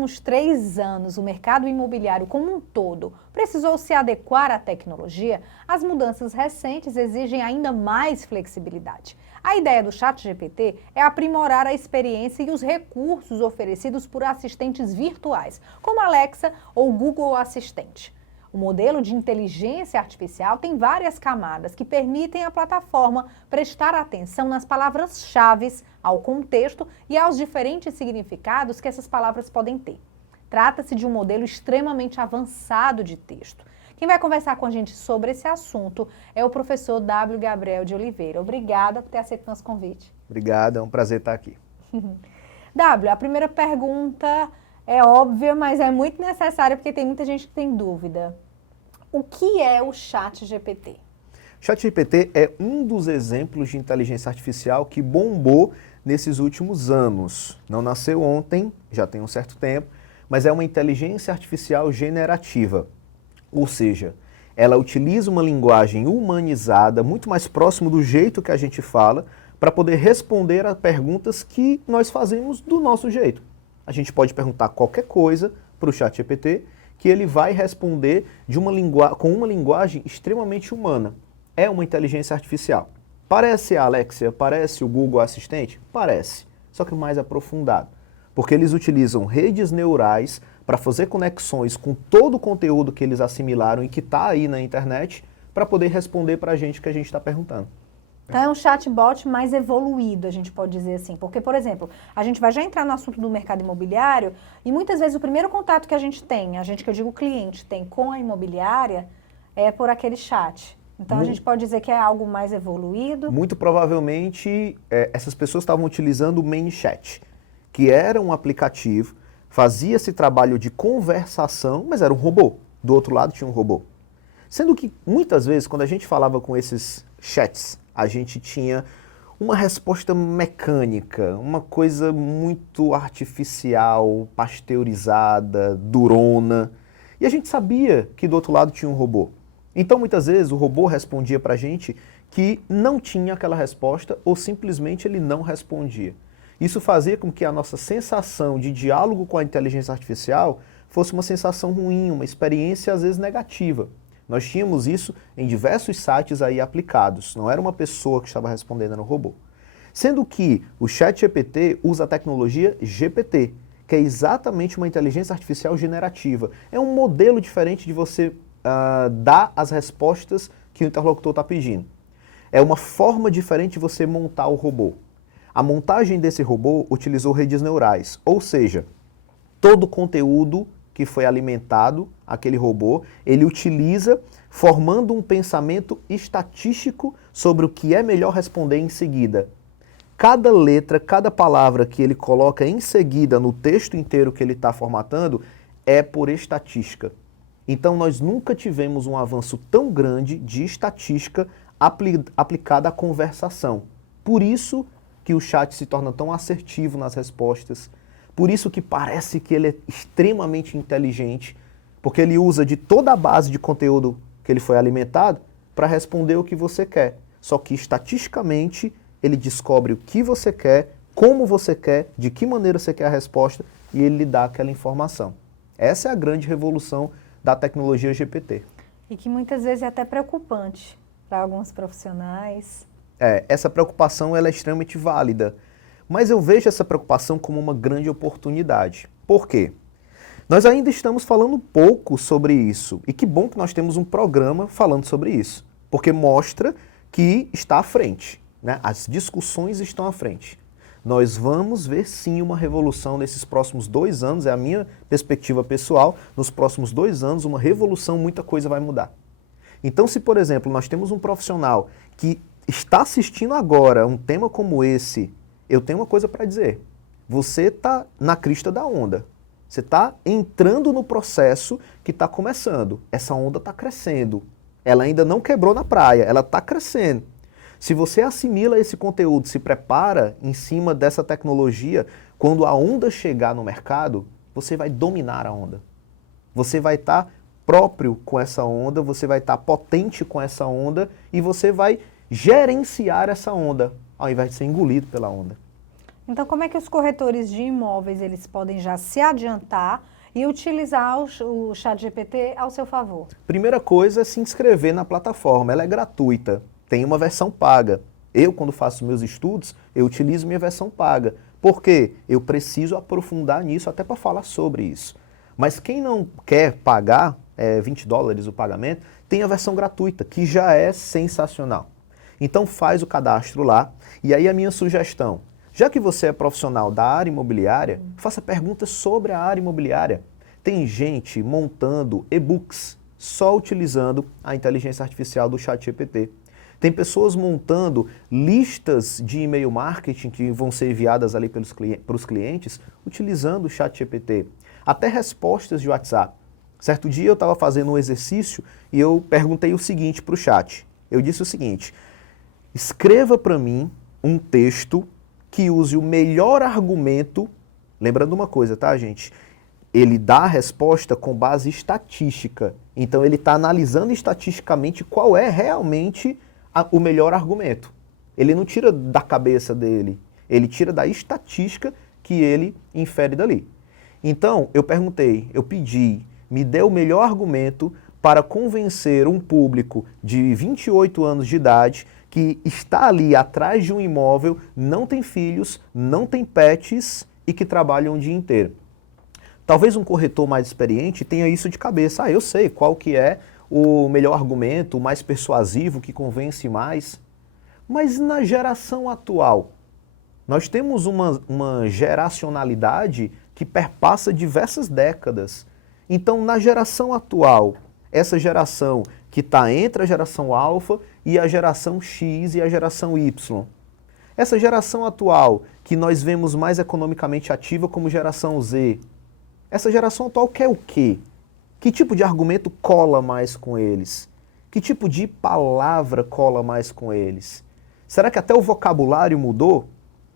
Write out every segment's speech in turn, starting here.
últimos 3 anos o mercado imobiliário como um todo precisou se adequar à tecnologia, as mudanças recentes exigem ainda mais flexibilidade. A ideia do ChatGPT é aprimorar a experiência e os recursos oferecidos por assistentes virtuais, como Alexa ou Google Assistente. O modelo de inteligência artificial tem várias camadas que permitem à plataforma prestar atenção nas palavras-chave, ao contexto e aos diferentes significados que essas palavras podem ter. Trata-se de um modelo extremamente avançado de texto. Quem vai conversar com a gente sobre esse assunto é o professor W. Gabriel de Oliveira. Obrigada por ter aceito nosso convite. Obrigado, é um prazer estar aqui. W, a primeira pergunta é óbvia, mas é muito necessária porque tem muita gente que tem dúvida. O que é o ChatGPT? O ChatGPT é um dos exemplos de inteligência artificial que bombou nesses últimos anos. Não nasceu ontem, já tem um certo tempo, mas é uma inteligência artificial generativa. Ou seja, ela utiliza uma linguagem humanizada, muito mais próximo do jeito que a gente fala, para poder responder a perguntas que nós fazemos do nosso jeito. A gente pode perguntar qualquer coisa para o ChatGPT, que ele vai responder com uma linguagem extremamente humana. É uma inteligência artificial. Parece a Alexa, parece o Google Assistente? Parece, só que mais aprofundado. Porque eles utilizam redes neurais para fazer conexões com todo o conteúdo que eles assimilaram e que está aí na internet para poder responder para a gente o que a gente está perguntando. Então é um chatbot mais evoluído, a gente pode dizer assim. Porque, por exemplo, a gente vai já entrar no assunto do mercado imobiliário e muitas vezes o primeiro contato que a gente tem, que eu digo o cliente, tem com a imobiliária é por aquele chat. Então a gente pode dizer que é algo mais evoluído? Muito provavelmente essas pessoas estavam utilizando o ManyChat, que era um aplicativo, fazia esse trabalho de conversação, mas era um robô. Do outro lado tinha um robô. Sendo que muitas vezes quando a gente falava com esses chats, a gente tinha uma resposta mecânica, uma coisa muito artificial, pasteurizada, durona. E a gente sabia que do outro lado tinha um robô. Então, muitas vezes, o robô respondia para a gente que não tinha aquela resposta ou simplesmente ele não respondia. Isso fazia com que a nossa sensação de diálogo com a inteligência artificial fosse uma sensação ruim, uma experiência às vezes negativa. Nós tínhamos isso em diversos sites aí aplicados, não era uma pessoa que estava respondendo, era um robô. Sendo que o ChatGPT usa a tecnologia GPT, que é exatamente uma inteligência artificial generativa. É um modelo diferente de você dar as respostas que o interlocutor está pedindo. É uma forma diferente de você montar o robô. A montagem desse robô utilizou redes neurais, ou seja, todo o conteúdo que foi alimentado, aquele robô, ele utiliza formando um pensamento estatístico sobre o que é melhor responder em seguida. Cada letra, cada palavra que ele coloca em seguida no texto inteiro que ele está formatando é por estatística. Então nós nunca tivemos um avanço tão grande de estatística aplicada à conversação. Por isso que o chat se torna tão assertivo nas respostas, por isso que parece que ele é extremamente inteligente, porque ele usa de toda a base de conteúdo que ele foi alimentado para responder o que você quer. Só que estatisticamente ele descobre o que você quer, como você quer, de que maneira você quer a resposta e ele lhe dá aquela informação. Essa é a grande revolução da tecnologia GPT. E que muitas vezes é até preocupante para alguns profissionais. Essa preocupação ela é extremamente válida, mas eu vejo essa preocupação como uma grande oportunidade. Por quê? Nós ainda estamos falando pouco sobre isso, e que bom que nós temos um programa falando sobre isso, porque mostra que está à frente, né? As discussões estão à frente. Nós vamos ver sim uma revolução nesses próximos 2 anos, é a minha perspectiva pessoal, nos próximos 2 anos uma revolução, muita coisa vai mudar. Então se, por exemplo, nós temos um profissional que está assistindo agora um tema como esse, eu tenho uma coisa para dizer, você está na crista da onda, você está entrando no processo que está começando, essa onda está crescendo, ela ainda não quebrou na praia, ela está crescendo. Se você assimila esse conteúdo, se prepara em cima dessa tecnologia, quando a onda chegar no mercado, você vai dominar a onda. Você vai estar próprio com essa onda, você vai estar potente com essa onda e você vai gerenciar essa onda, ao invés de ser engolido pela onda. Então, como é que os corretores de imóveis eles podem já se adiantar e utilizar o ChatGPT ao seu favor? Primeira coisa é se inscrever na plataforma, ela é gratuita, tem uma versão paga. Eu, quando faço meus estudos, eu utilizo minha versão paga. Por quê? Eu preciso aprofundar nisso até para falar sobre isso. Mas quem não quer pagar, $20 o pagamento, tem a versão gratuita, que já é sensacional. Então faz o cadastro lá, e aí a minha sugestão, já que você é profissional da área imobiliária, faça perguntas sobre a área imobiliária. Tem gente montando e-books só utilizando a inteligência artificial do ChatGPT. Tem pessoas montando listas de e-mail marketing que vão ser enviadas ali para os clientes utilizando o ChatGPT. Até respostas de WhatsApp. Certo dia eu estava fazendo um exercício e eu perguntei o seguinte para o chat. Eu disse o seguinte: escreva para mim um texto que use o melhor argumento. Lembrando uma coisa, tá, gente? Ele dá a resposta com base estatística. Então ele está analisando estatisticamente qual é realmente o melhor argumento. Ele não tira da cabeça dele, ele tira da estatística que ele infere dali. Então eu pedi, me dê o melhor argumento para convencer um público de 28 anos de idade que está ali atrás de um imóvel, não tem filhos, não tem pets e que trabalham o dia inteiro. Talvez um corretor mais experiente tenha isso de cabeça. Eu sei qual que é o melhor argumento, o mais persuasivo, que convence mais. Mas na geração atual, nós temos uma geracionalidade que perpassa diversas décadas. Então, na geração atual, essa geração que está entre a geração alfa e a geração X e a geração Y. Essa geração atual, que nós vemos mais economicamente ativa como geração Z, essa geração atual quer o quê? Que tipo de argumento cola mais com eles? Que tipo de palavra cola mais com eles? Será que até o vocabulário mudou?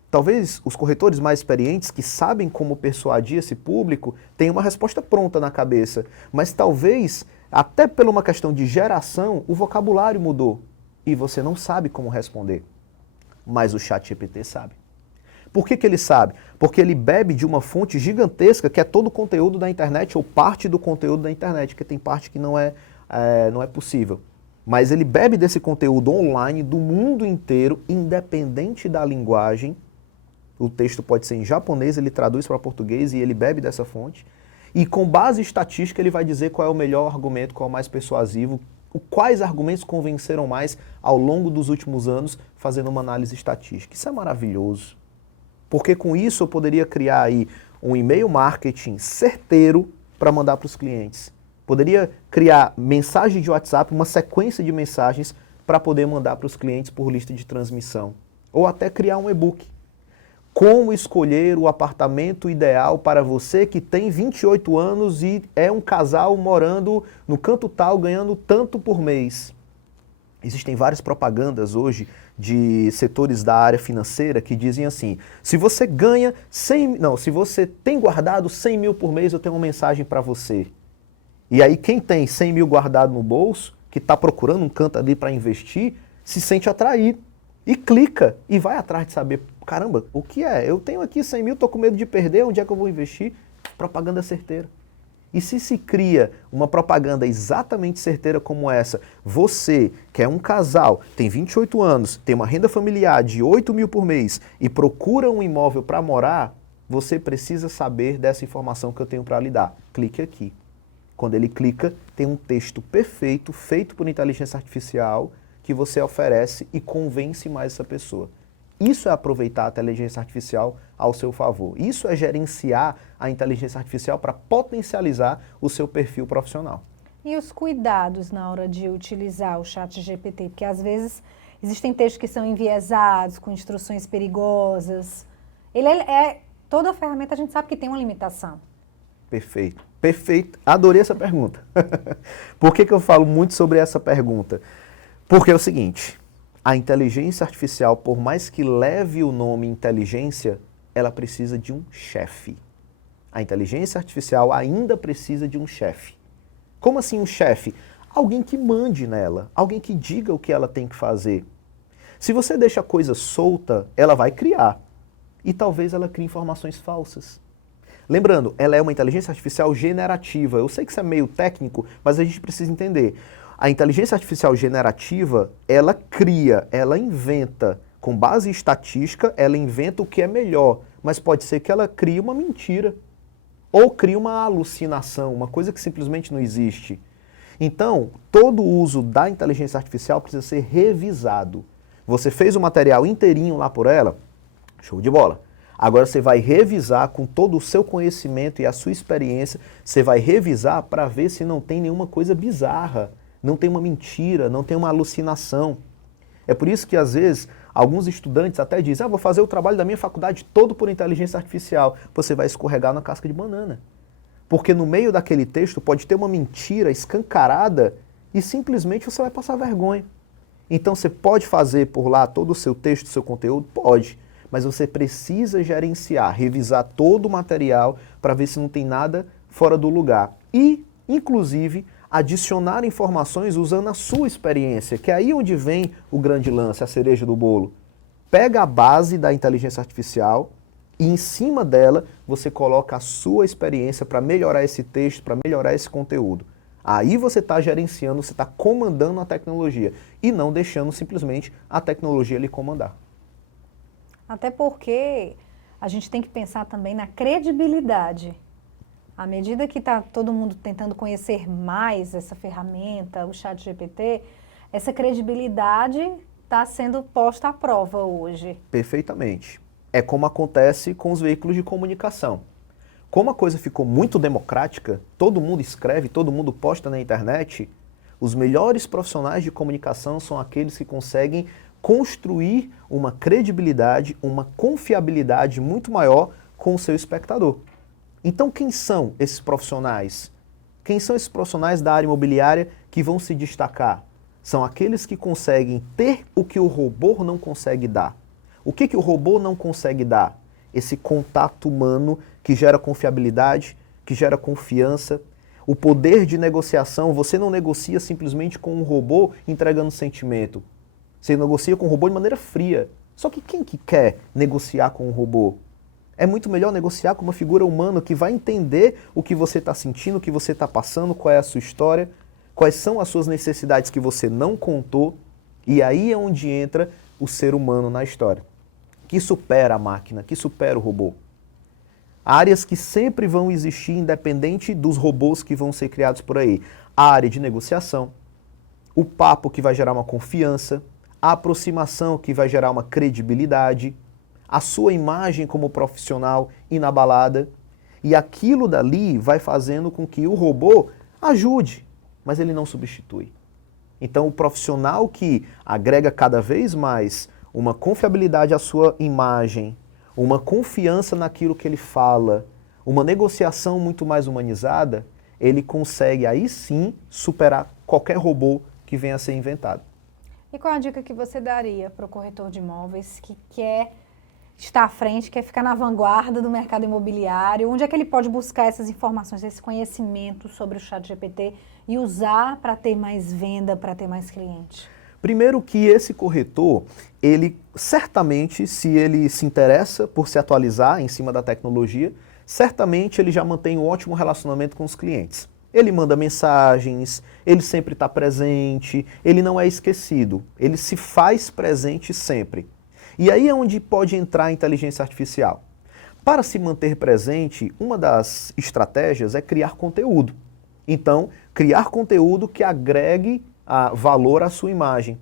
Talvez os corretores mais experientes, que sabem como persuadir esse público, tenham uma resposta pronta na cabeça. Mas talvez, até por uma questão de geração, o vocabulário mudou. E você não sabe como responder. Mas o ChatGPT sabe. Por que ele sabe? Porque ele bebe de uma fonte gigantesca que é todo o conteúdo da internet ou parte do conteúdo da internet, porque tem parte que não é possível. Mas ele bebe desse conteúdo online do mundo inteiro, independente da linguagem. O texto pode ser em japonês, ele traduz para português e ele bebe dessa fonte. E com base estatística ele vai dizer qual é o melhor argumento, qual é o mais persuasivo, quais argumentos convenceram mais ao longo dos últimos anos, fazendo uma análise estatística. Isso é maravilhoso. Porque com isso eu poderia criar aí um e-mail marketing certeiro para mandar para os clientes. Poderia criar mensagem de WhatsApp, uma sequência de mensagens para poder mandar para os clientes por lista de transmissão. Ou até criar um e-book. Como escolher o apartamento ideal para você que tem 28 anos e é um casal morando no canto tal, ganhando tanto por mês. Existem várias propagandas hoje de setores da área financeira que dizem assim: se você ganha se você tem guardado 100 mil por mês, eu tenho uma mensagem para você. E aí quem tem 100 mil guardado no bolso, que está procurando um canto ali para investir, se sente atraído e clica e vai atrás de saber, caramba, o que é? Eu tenho aqui 100 mil, estou com medo de perder, onde é que eu vou investir? Propaganda certeira. E se cria uma propaganda exatamente certeira como essa, você, que é um casal, tem 28 anos, tem uma renda familiar de 8 mil por mês e procura um imóvel para morar, você precisa saber dessa informação que eu tenho para lhe dar. Clique aqui. Quando ele clica, tem um texto perfeito, feito por inteligência artificial, que você oferece e convence mais essa pessoa. Isso é aproveitar a inteligência artificial ao seu favor. Isso é gerenciar a inteligência artificial para potencializar o seu perfil profissional. E os cuidados na hora de utilizar o ChatGPT? Porque às vezes existem textos que são enviesados, com instruções perigosas. Toda ferramenta a gente sabe que tem uma limitação. Perfeito, perfeito. Adorei essa pergunta. Por que eu falo muito sobre essa pergunta? Porque é o seguinte: a inteligência artificial, por mais que leve o nome inteligência, ela precisa de um chefe. A inteligência artificial ainda precisa de um chefe. Como assim um chefe? Alguém que mande nela, alguém que diga o que ela tem que fazer. Se você deixa a coisa solta, ela vai criar. e talvez ela crie informações falsas. Lembrando, ela é uma inteligência artificial generativa. Eu sei que isso é meio técnico, mas a gente precisa entender. A inteligência artificial generativa, ela cria, ela inventa, com base em estatística, ela inventa o que é melhor, mas pode ser que ela crie uma mentira, ou crie uma alucinação, uma coisa que simplesmente não existe. Então, todo o uso da inteligência artificial precisa ser revisado. Você fez o material inteirinho lá por ela, show de bola. Agora você vai revisar com todo o seu conhecimento e a sua experiência, você vai revisar para ver se não tem nenhuma coisa bizarra, não tem uma mentira, não tem uma alucinação. É por isso que às vezes alguns estudantes até dizem, vou fazer o trabalho da minha faculdade todo por inteligência artificial. Você vai escorregar na casca de banana. Porque no meio daquele texto pode ter uma mentira escancarada e simplesmente você vai passar vergonha. Então você pode fazer por lá todo o seu texto, o seu conteúdo? Pode. Mas você precisa gerenciar, revisar todo o material para ver se não tem nada fora do lugar. E, inclusive, adicionar informações usando a sua experiência, que é aí onde vem o grande lance, a cereja do bolo. Pega a base da inteligência artificial e em cima dela você coloca a sua experiência para melhorar esse texto, para melhorar esse conteúdo. Aí você está gerenciando, você está comandando a tecnologia e não deixando simplesmente a tecnologia lhe comandar. Até porque a gente tem que pensar também na credibilidade. À medida que está todo mundo tentando conhecer mais essa ferramenta, o ChatGPT, essa credibilidade está sendo posta à prova hoje. Perfeitamente. É como acontece com os veículos de comunicação. Como a coisa ficou muito democrática, todo mundo escreve, todo mundo posta na internet, os melhores profissionais de comunicação são aqueles que conseguem construir uma credibilidade, uma confiabilidade muito maior com o seu espectador. Então, quem são esses profissionais? Quem são esses profissionais da área imobiliária que vão se destacar? São aqueles que conseguem ter o que o robô não consegue dar. O que o robô não consegue dar? Esse contato humano que gera confiabilidade, que gera confiança. O poder de negociação, você não negocia simplesmente com um robô entregando sentimento. Você negocia com o robô de maneira fria. Só que quem que quer negociar com um robô? É muito melhor negociar com uma figura humana que vai entender o que você está sentindo, o que você está passando, qual é a sua história, quais são as suas necessidades que você não contou. E aí é onde entra o ser humano na história, que supera a máquina, que supera o robô. Áreas que sempre vão existir independente dos robôs que vão ser criados por aí. A área de negociação, o papo que vai gerar uma confiança, a aproximação que vai gerar uma credibilidade, a sua imagem como profissional inabalada, e aquilo dali vai fazendo com que o robô ajude, mas ele não substitui. Então o profissional que agrega cada vez mais uma confiabilidade à sua imagem, uma confiança naquilo que ele fala, uma negociação muito mais humanizada, ele consegue aí sim superar qualquer robô que venha a ser inventado. E qual a dica que você daria para o corretor de imóveis que quer estar à frente, quer ficar na vanguarda do mercado imobiliário? Onde é que ele pode buscar essas informações, esse conhecimento sobre o ChatGPT e usar para ter mais venda, para ter mais cliente? Primeiro que esse corretor, ele certamente, se ele se interessa por se atualizar em cima da tecnologia, certamente ele já mantém um ótimo relacionamento com os clientes. Ele manda mensagens, ele sempre está presente, ele não é esquecido, ele se faz presente sempre. E aí é onde pode entrar a inteligência artificial. Para se manter presente, uma das estratégias é criar conteúdo. Então, criar conteúdo que agregue valor à sua imagem.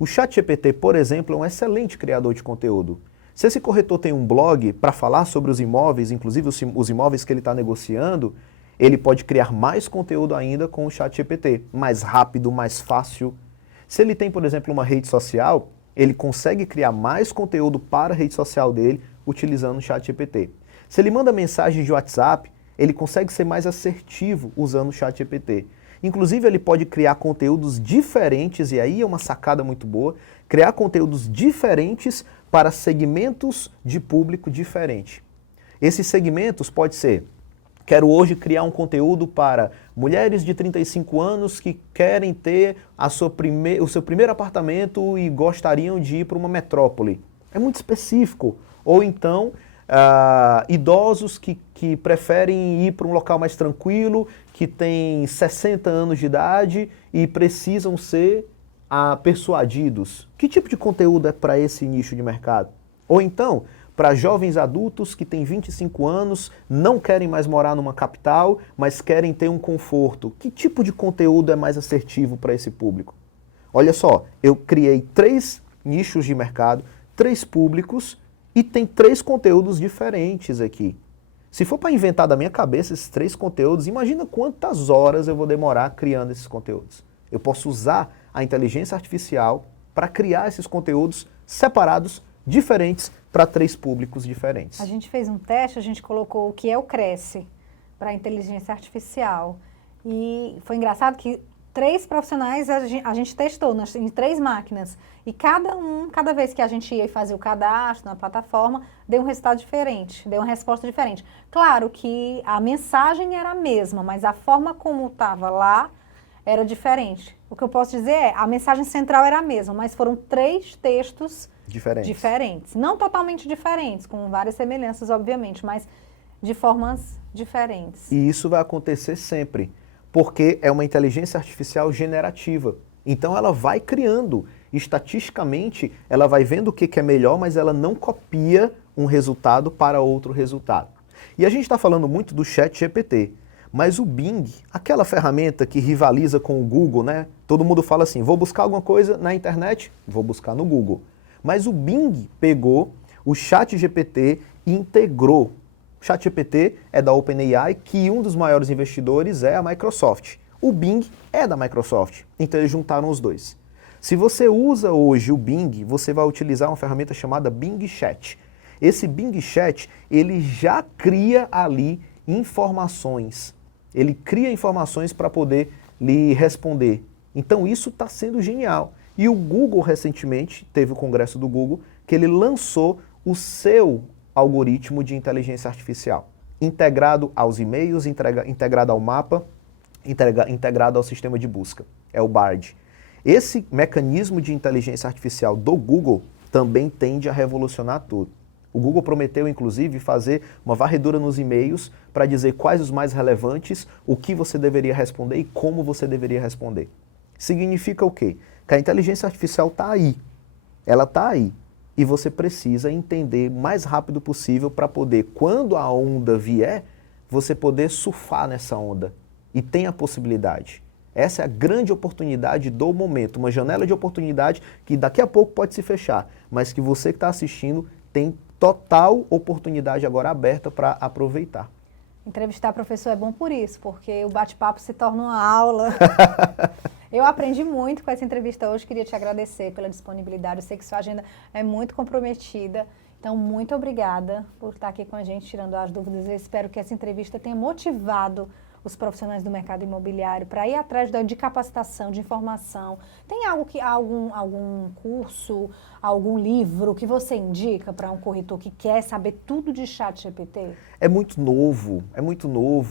O ChatGPT, por exemplo, é um excelente criador de conteúdo. Se esse corretor tem um blog para falar sobre os imóveis, inclusive os imóveis que ele está negociando, ele pode criar mais conteúdo ainda com o ChatGPT, mais rápido, mais fácil. Se ele tem, por exemplo, uma rede social, ele consegue criar mais conteúdo para a rede social dele utilizando o ChatGPT. Se ele manda mensagem de WhatsApp, ele consegue ser mais assertivo usando o ChatGPT. Inclusive, ele pode criar conteúdos diferentes, e aí é uma sacada muito boa, criar conteúdos diferentes para segmentos de público diferente. Esses segmentos pode ser: quero hoje criar um conteúdo para mulheres de 35 anos que querem ter o seu primeiro apartamento e gostariam de ir para uma metrópole. É muito específico. Ou então, idosos que preferem ir para um local mais tranquilo, que tem 60 anos de idade e precisam ser persuadidos. Que tipo de conteúdo é para esse nicho de mercado? Ou então, para jovens adultos que têm 25 anos, não querem mais morar numa capital, mas querem ter um conforto. Que tipo de conteúdo é mais assertivo para esse público? Olha só, eu criei 3 nichos de mercado, 3 públicos e tem 3 conteúdos diferentes aqui. Se for para inventar da minha cabeça esses 3 conteúdos, imagina quantas horas eu vou demorar criando esses conteúdos. Eu posso usar a inteligência artificial para criar esses conteúdos separados, diferentes, para 3 públicos diferentes. A gente fez um teste, a gente colocou o que é o Cresce para a inteligência artificial. E foi engraçado que 3 profissionais a gente testou em 3 máquinas. E cada vez que a gente ia fazer o cadastro na plataforma, deu um resultado diferente, deu uma resposta diferente. Claro que a mensagem era a mesma, mas a forma como estava lá era diferente. O que eu posso dizer é, a mensagem central era a mesma, mas foram 3 textos diferentes. Não totalmente diferentes, com várias semelhanças, obviamente, mas de formas diferentes. E isso vai acontecer sempre, porque é uma inteligência artificial generativa. Então ela vai criando, estatisticamente, ela vai vendo o que é melhor, mas ela não copia um resultado para outro resultado. E a gente está falando muito do ChatGPT, mas o Bing, aquela ferramenta que rivaliza com o Google, né? Todo mundo fala assim, vou buscar alguma coisa na internet, vou buscar no Google. Mas o Bing pegou o ChatGPT e integrou. O ChatGPT é da OpenAI, que um dos maiores investidores é a Microsoft. O Bing é da Microsoft, então eles juntaram os dois. Se você usa hoje o Bing, você vai utilizar uma ferramenta chamada Bing Chat. Esse Bing Chat, ele já cria ali informações. Ele cria informações para poder lhe responder. Então isso está sendo genial. E o Google recentemente, teve o congresso do Google, que ele lançou o seu algoritmo de inteligência artificial, integrado aos e-mails, integrado ao mapa, integrado ao sistema de busca. É o Bard. Esse mecanismo de inteligência artificial do Google também tende a revolucionar tudo. O Google prometeu, inclusive, fazer uma varredura nos e-mails para dizer quais os mais relevantes, o que você deveria responder e como você deveria responder. Significa o quê? Que a inteligência artificial está aí. Ela está aí. E você precisa entender o mais rápido possível para poder, quando a onda vier, você poder surfar nessa onda. E tem a possibilidade. Essa é a grande oportunidade do momento, uma janela de oportunidade que daqui a pouco pode se fechar, mas que você que está assistindo tem total oportunidade agora aberta para aproveitar. Entrevistar professor é bom por isso, porque o bate-papo se torna uma aula. Eu aprendi muito com essa entrevista hoje, queria te agradecer pela disponibilidade, eu sei que sua agenda é muito comprometida, então muito obrigada por estar aqui com a gente, tirando as dúvidas. Eu espero que essa entrevista tenha motivado os profissionais do mercado imobiliário para ir atrás de capacitação, de informação. Tem algum curso, algum livro que você indica para um corretor que quer saber tudo de ChatGPT? É muito novo,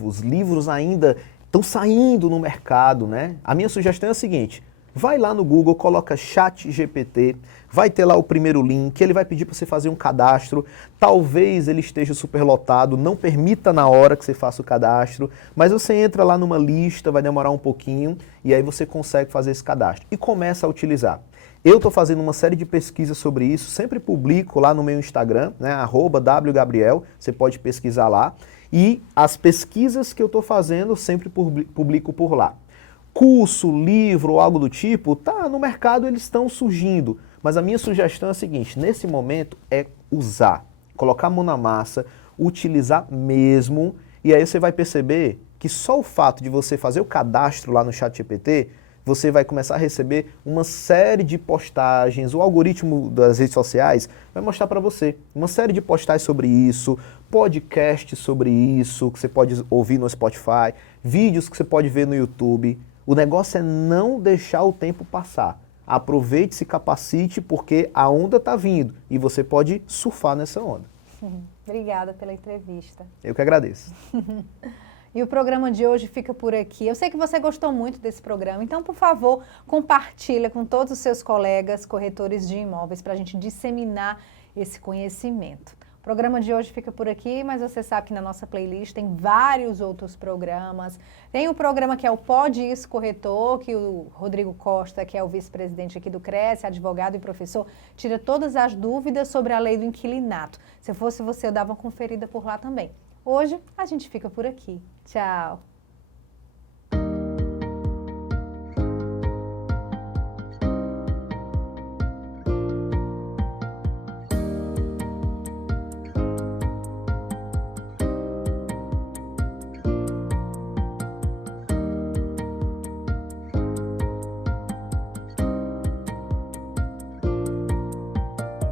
os livros ainda estão saindo no mercado, né? A minha sugestão é a seguinte, vai lá no Google, coloca ChatGPT, vai ter lá o primeiro link, ele vai pedir para você fazer um cadastro, talvez ele esteja superlotado, não permita na hora que você faça o cadastro, mas você entra lá numa lista, vai demorar um pouquinho, e aí você consegue fazer esse cadastro e começa a utilizar. Eu estou fazendo uma série de pesquisas sobre isso, sempre publico lá no meu Instagram, né, @wgabriel, você pode pesquisar lá, e as pesquisas que eu estou fazendo sempre publico por lá. Curso, livro ou algo do tipo, tá no mercado, eles estão surgindo. Mas a minha sugestão é a seguinte, nesse momento é usar, colocar a mão na massa, utilizar mesmo, e aí você vai perceber que só o fato de você fazer o cadastro lá no ChatGPT, você vai começar a receber uma série de postagens, o algoritmo das redes sociais vai mostrar para você uma série de postagens sobre isso, podcasts sobre isso, que você pode ouvir no Spotify, vídeos que você pode ver no YouTube. O negócio é não deixar o tempo passar. Aproveite, se capacite, porque a onda está vindo e você pode surfar nessa onda. Obrigada pela entrevista. Eu que agradeço. E o programa de hoje fica por aqui. Eu sei que você gostou muito desse programa, então, por favor, compartilha com todos os seus colegas corretores de imóveis para a gente disseminar esse conhecimento. O programa de hoje fica por aqui, mas você sabe que na nossa playlist tem vários outros programas. Tem o programa que é o Pode Isso Corretor, que o Rodrigo Costa, que é o vice-presidente aqui do Cresce, advogado e professor, tira todas as dúvidas sobre a lei do inquilinato. Se fosse você, eu dava uma conferida por lá também. Hoje, a gente fica por aqui. Tchau!